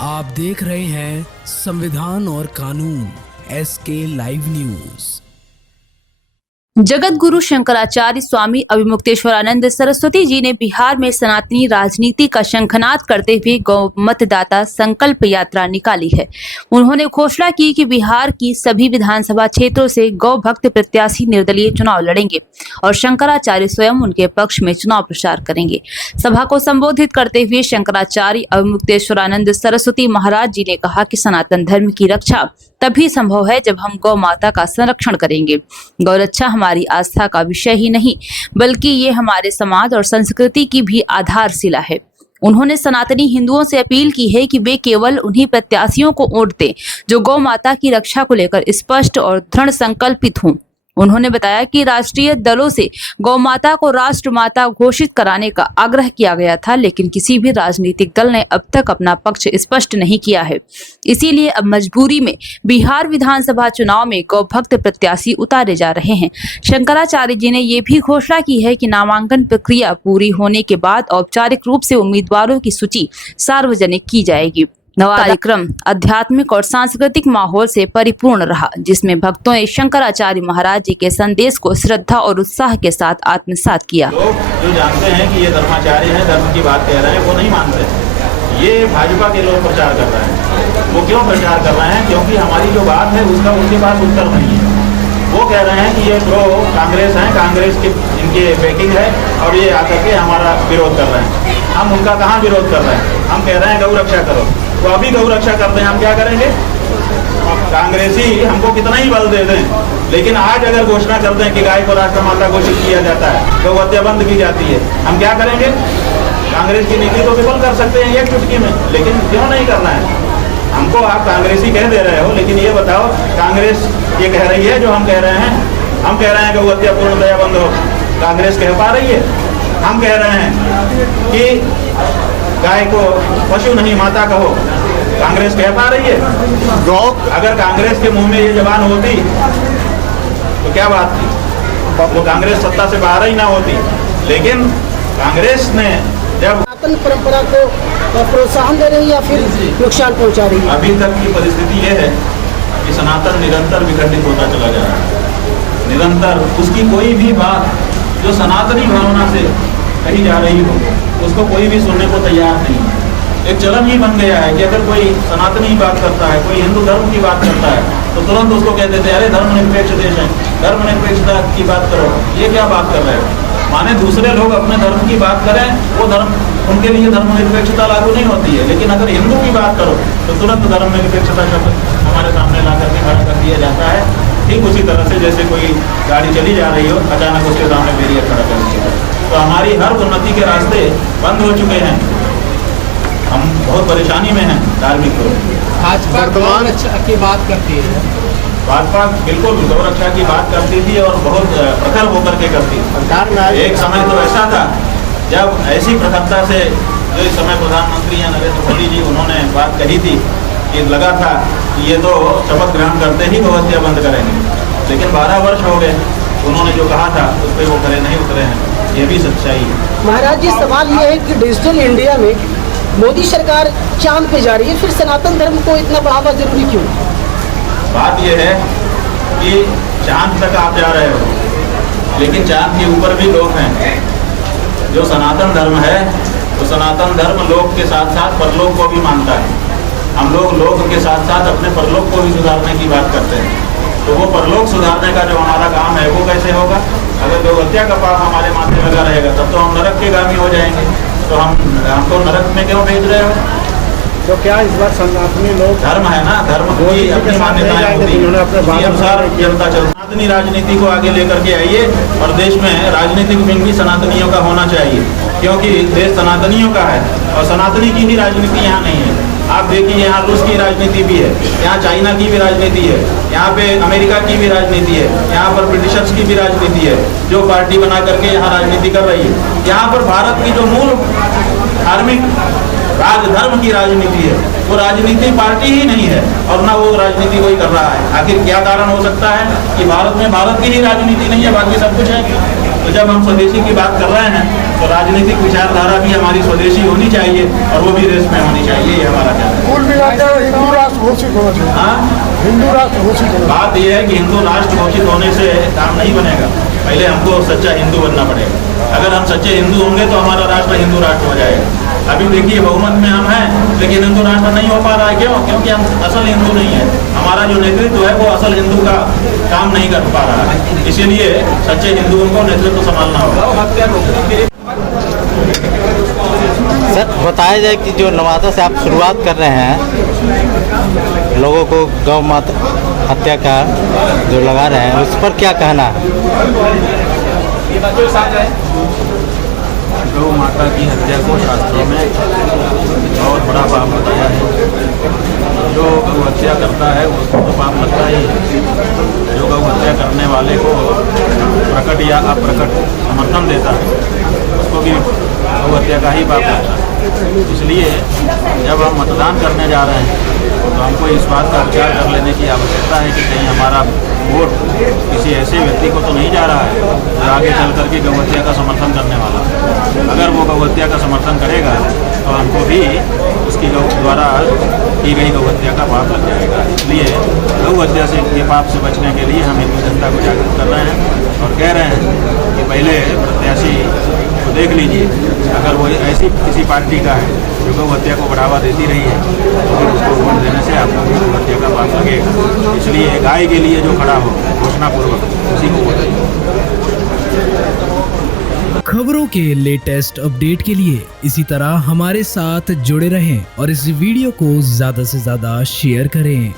आप देख रहे हैं संविधान और कानून SK live news. Jagat Guru Shankaracharya Swami Avimukteshwaranand Saraswati ji ने बिहार में सनातनी राजनीति का शंखनाद करते हुए गौ मतदाता संकल्प यात्रा निकाली है। उन्होंने घोषणा की कि बिहार की सभी विधानसभा क्षेत्रों से गौ भक्त प्रत्याशी निर्दलीय चुनाव लड़ेंगे और शंकराचार्य स्वयं उनके पक्ष में चुनाव प्रचार करेंगे। सभा को संबोधित करते हुए शंकराचार्य अभिमुक्तेश्वरानंद सरस्वती महाराज जी ने कहा कि सनातन धर्म की रक्षा तभी संभव है जब हम गौ माता का संरक्षण करेंगे। गौ रक्षा हमारी आस्था का विषय ही नहीं बल्कि ये हमारे समाज और संस्कृति की भी आधारशिला है। उन्होंने सनातनी हिंदुओं से अपील की है कि वे केवल उन्हीं प्रत्याशियों को वोट दें जो गौ माता की रक्षा को लेकर स्पष्ट और दृढ़ संकल्पित हों। उन्होंने बताया कि राष्ट्रीय दलों से गौ माता को राष्ट्र माता घोषित कराने का आग्रह किया गया था, लेकिन किसी भी राजनीतिक दल ने अब तक अपना पक्ष स्पष्ट नहीं किया है। इसीलिए अब मजबूरी में बिहार विधानसभा चुनाव में गौ भक्त प्रत्याशी उतारे जा रहे हैं। शंकराचार्य जी ने ये भी घोषणा की है कि नामांकन प्रक्रिया पूरी होने के बाद औपचारिक रूप से उम्मीदवारों की सूची सार्वजनिक की जाएगी। कार्यक्रम आध्यात्मिक और सांस्कृतिक माहौल से परिपूर्ण रहा, जिसमें भक्तों ने शंकराचार्य महाराज जी के संदेश को श्रद्धा और उत्साह के साथ आत्मसात किया। लोग जो जानते हैं कि ये धर्माचार्य हैं, धर्म की बात कह रहे हैं, वो नहीं मानते। ये भाजपा के लोग प्रचार कर रहे हैं। वो क्यों प्रचार कर रहे हैं? क्योंकि हमारी जो बात है उसका उनके पास उत्तर नहीं है। वो कह रहे हैं कि ये प्रो कांग्रेस हैं, कांग्रेस की इनके बैकिंग है और ये आकर के हमारा विरोध कर रहे हैं। हम उनका कहाँ विरोध कर रहे हैं? हम कह रहे हैं गौ रक्षा करो, तो अभी गौ रक्षा करते हैं, हम क्या करेंगे? कांग्रेसी हमको कितना ही बल दे दें, लेकिन आज अगर घोषणा करते हैं कि गाय को राष्ट्रमाता घोषित किया जाता है, गौ हत्या बंद की जाती है, हम क्या करेंगे? कांग्रेस की नीति तो विफल कर सकते हैं एक चुटकी में, लेकिन क्यों नहीं करना है? हमको आप कांग्रेसी कह दे रहे हो, लेकिन ये बताओ कांग्रेस ये कह रही है जो हम कह रहे हैं? हम कह रहे हैं गौ हत्या पूर्णतया बंद हो, कांग्रेस कह पा रही है? हम कह रहे हैं कि गाय को पशु नहीं माता कहो, कांग्रेस कह पा रही है? गौ अगर कांग्रेस के मुंह में ये जबान होती तो क्या बात थी? वो कांग्रेस सत्ता से बाहर ही ना होती। लेकिन कांग्रेस ने जब सनातन परंपरा को प्रोत्साहन दे रही है या फिर नुकसान पहुंचा रही है? अभी तक की परिस्थिति ये है कि सनातन निरंतर विखंडित होता चला जा रहा है। निरंतर उसकी कोई भी बात जो सनातनी भावना से कही जा रही हो उसको कोई भी सुनने को तैयार नहीं है। एक चलन ही बन गया है कि अगर कोई सनातनी बात करता है, कोई हिंदू धर्म की बात करता है, तो तुरंत उसको कहते थे अरे धर्मनिरपेक्ष देश है, धर्मनिरपेक्षता की बात करो। ये क्या बात कर रहे हो? माने दूसरे लोग अपने धर्म की बात करें, वो धर्म उनके लिए धर्मनिरपेक्षता लागू नहीं होती है, लेकिन अगर हिंदू की बात करो तो तुरंत धर्मनिरपेक्षता शब्द हमारे सामने ला करके खड़ा कर दिया जाता है। ठीक उसी तरह से जैसे कोई गाड़ी चली जा रही हो, अचानक उसके सामने बैरियर खड़ा कर दिया जाए। तो हमारी हर उन्नति के रास्ते बंद हो चुके हैं, हम बहुत परेशानी में हैं धार्मिक लोग। भाजपा गौ रक्षा की बात करती है, भाजपा बिल्कुल गौ रक्षा की बात करती थी और बहुत प्रखर होकर के करती थी। एक समय तो ऐसा था जब ऐसी प्रखरता से जो इस समय प्रधानमंत्री हैं नरेंद्र मोदी जी, उन्होंने बात कही थी कि लगा था कि ये तो शपथ ग्रहण करते ही गौ हत्या बंद करेंगे, लेकिन 12 वर्ष हो गए, उन्होंने जो कहा था उस पर वो खरे नहीं उतरे हैं। ये भी सच्चाई है। महाराज जी, सवाल ये है कि डिजिटल इंडिया में मोदी सरकार चांद पे जा रही है, फिर सनातन धर्म को इतना बढ़ावा जरूरी क्यों? बात यह है कि चांद तक आप जा रहे हो, लेकिन चांद के ऊपर भी लोग हैं। जो सनातन धर्म है तो सनातन धर्म लोक के साथ साथ परलोक को भी मानता है। हम लोग लोक के साथ साथ अपने परलोक को भी सुधारने की बात करते हैं। तो वो परलोक सुधारने का जो हमारा काम है वो कैसे होगा? अगर गौ हत्या का पाप हमारे माथे लगा रहेगा तब तो हम नरक के गामी हो जाएंगे। तो हमको नरक में क्यों भेज रहे हो? तो क्या इस बार सनातनी लोग धर्म है ना, धर्म की अपनी मान्यताएं होती है, उसके अनुसार चलता चलता सनातनी राजनीति को आगे लेकर के आइए और देश में राजनीतिक विंग भी सनातनियों का होना चाहिए, क्योंकि देश सनातनियों का है और सनातनी की ही राजनीति यहाँ नहीं है। आप देखिए यहाँ रूस की राजनीति भी है, यहाँ चाइना की भी राजनीति है, यहाँ पे अमेरिका की भी राजनीति है, यहाँ पर ब्रिटिशर्स की भी राजनीति है जो पार्टी बना करके यहाँ राजनीति कर रही है। यहाँ पर भारत की जो मूल धार्मिक राजधर्म की राजनीति है वो राजनीति पार्टी ही नहीं है और ना वो राजनीति कोई कर रहा है। आखिर क्या कारण हो सकता है कि भारत में भारत की ही राजनीति नहीं है, बाकी सब कुछ है? तो तो जब हम स्वदेशी की बात कर रहे हैं तो राजनीतिक विचारधारा भी हमारी स्वदेशी होनी चाहिए और वो भी देश में होनी चाहिए, ये हमारा कहना है। कुल मिलाकर हिंदू राष्ट्र घोषित होना चाहिए। हाँ, हिंदू राष्ट्र घोषित होना बात यह है कि हिंदू राष्ट्र घोषित होने से काम नहीं बनेगा, पहले हमको सच्चा हिंदू बनना पड़ेगा। अगर हम सच्चे हिंदू होंगे तो हमारा राष्ट्र हिंदू राष्ट्र हो जाएगा। अभी देखिए बहुमत में हम हैं लेकिन हिंदू राष्ट्र नहीं हो पा रहा है। क्यों? क्योंकि हम असल हिंदू नहीं है, हमारा जो नेतृत्व है वो असल हिंदू का काम नहीं कर पा रहा है। इसीलिए सच्चे हिंदुओं को नेतृत्व संभालना होगा। सर बताया जाए कि जो नवादा से आप शुरुआत कर रहे हैं, लोगों को गौ माता हत्या का जो लगा रहे हैं उस पर क्या कहना है? गौ माता की हत्या को शास्त्रों में बहुत बड़ा पाप बताया है। जो गौ हत्या करता है उसको तो पाप लगता ही है। जो गौ हत्या करने वाले को प्रकट या अप्रकट समर्थन देता है उसको भी गौ हत्या का ही पाप लगता है। इसलिए जब हम मतदान करने जा रहे हैं तो हमको इस बात का विचार कर लेने की आवश्यकता है कि कहीं हमारा वोट किसी ऐसे व्यक्ति को तो नहीं जा रहा है जो आगे चल करके गौ हत्या का समर्थन करने वाला है। अगर वो गौ हत्या का समर्थन करेगा तो हमको भी उसकी द्वारा की गई गौ हत्या का पाप लग जाएगा। इसलिए गौ हत्या से के पाप से बचने के लिए हम हिंदू जनता को जागरूक कर रहे हैं और कह रहे हैं कि पहले प्रत्याशी को देख लीजिए, अगर वो ऐसी किसी पार्टी का है जो गौ हत्या को बढ़ावा देती रही है तो फिर उसको वोट देने से आपको भी गौ हत्या का पाप लगेगा। इसलिए गाय के लिए जो खड़ा हो घोषणापूर्वक उसी को वोट दें। खबरों के लेटेस्ट अपडेट के लिए इसी तरह हमारे साथ जुड़े रहें और इस वीडियो को ज्यादा से ज्यादा शेयर करें।